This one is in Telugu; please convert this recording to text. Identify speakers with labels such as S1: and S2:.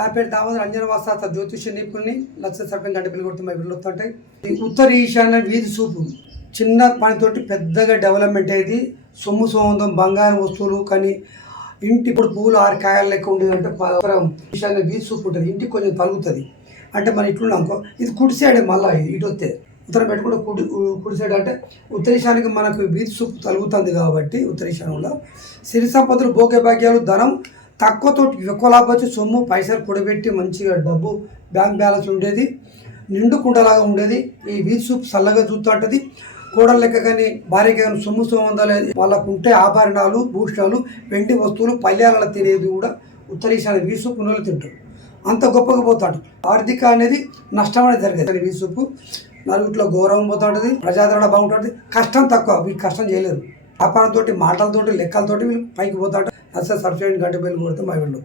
S1: నా పేరు దామోదర్ అంజన వాసాత జ్యోతిష నిపుణుని లక్ష సర్పంచ్ అంటే పిల్లలు మా వీళ్ళు వస్తుంటాయి ఉత్తర ఈశాన్య వీధి సూపు చిన్న పనితోటి పెద్దగా డెవలప్మెంట్ అయ్యేది సొమ్ము సోందం బంగారం వస్తువులు కానీ ఇంటి ఇప్పుడు పూలు ఆరు కాయలు లెక్క ఉండేది అంటే ఈశాన్య వీధి సూపు ఉంటుంది. ఇంటికి కొంచెం తలుగుతుంది. అంటే మనం ఇట్లున్నాం అనుకో ఇది కుడి సైడే మళ్ళీ ఇటు వస్తే ఉత్తరం పెట్టుకుంటే కుడి కుడి సైడ్ అంటే ఉత్తరేశానికి మనకు వీధి సూపు తలుగుతుంది కాబట్టి ఉత్తరీశానంలో సిరి సంపదలు భోగ్య భాగ్యాలు ధనం తక్కువతో ఎక్కువ సొమ్ము పైసలు కూడబెట్టి మంచిగా డబ్బు బ్యాంక్ బ్యాలెన్స్ ఉండేది. నిండు కుండలాగా ఉండేది. ఈ వీధి సూప్ చల్లగా చూస్తూ ఉంటుంది. లెక్క కానీ భార్య కానీ సొమ్ము సొమ్మందాలు వాళ్ళకు ఉంటే ఆభరణాలు భూషణాలు వెండి వస్తువులు పల్లెలలో తినేది కూడా ఉత్తరీశాన వీధి సూప్ ఉన్నోళ్ళు తింటారు. అంత గొప్పగా పోతాడు. ఆర్థిక అనేది నష్టం అనేది జరిగేది. వీధి సూపు నలుగుట్లో గౌరవం పోతుంటుంది ప్రజాదరణ బాగుంటుంది. కష్టం తక్కువ. వీళ్ళు కష్టం చేయలేరు. వ్యాపారంతో మాటలతోటి లెక్కలతోటి వీళ్ళు పైకి పోతాడు అసలు సబ్సిడీ గంట బిల్లు కొడితే మా వీళ్ళు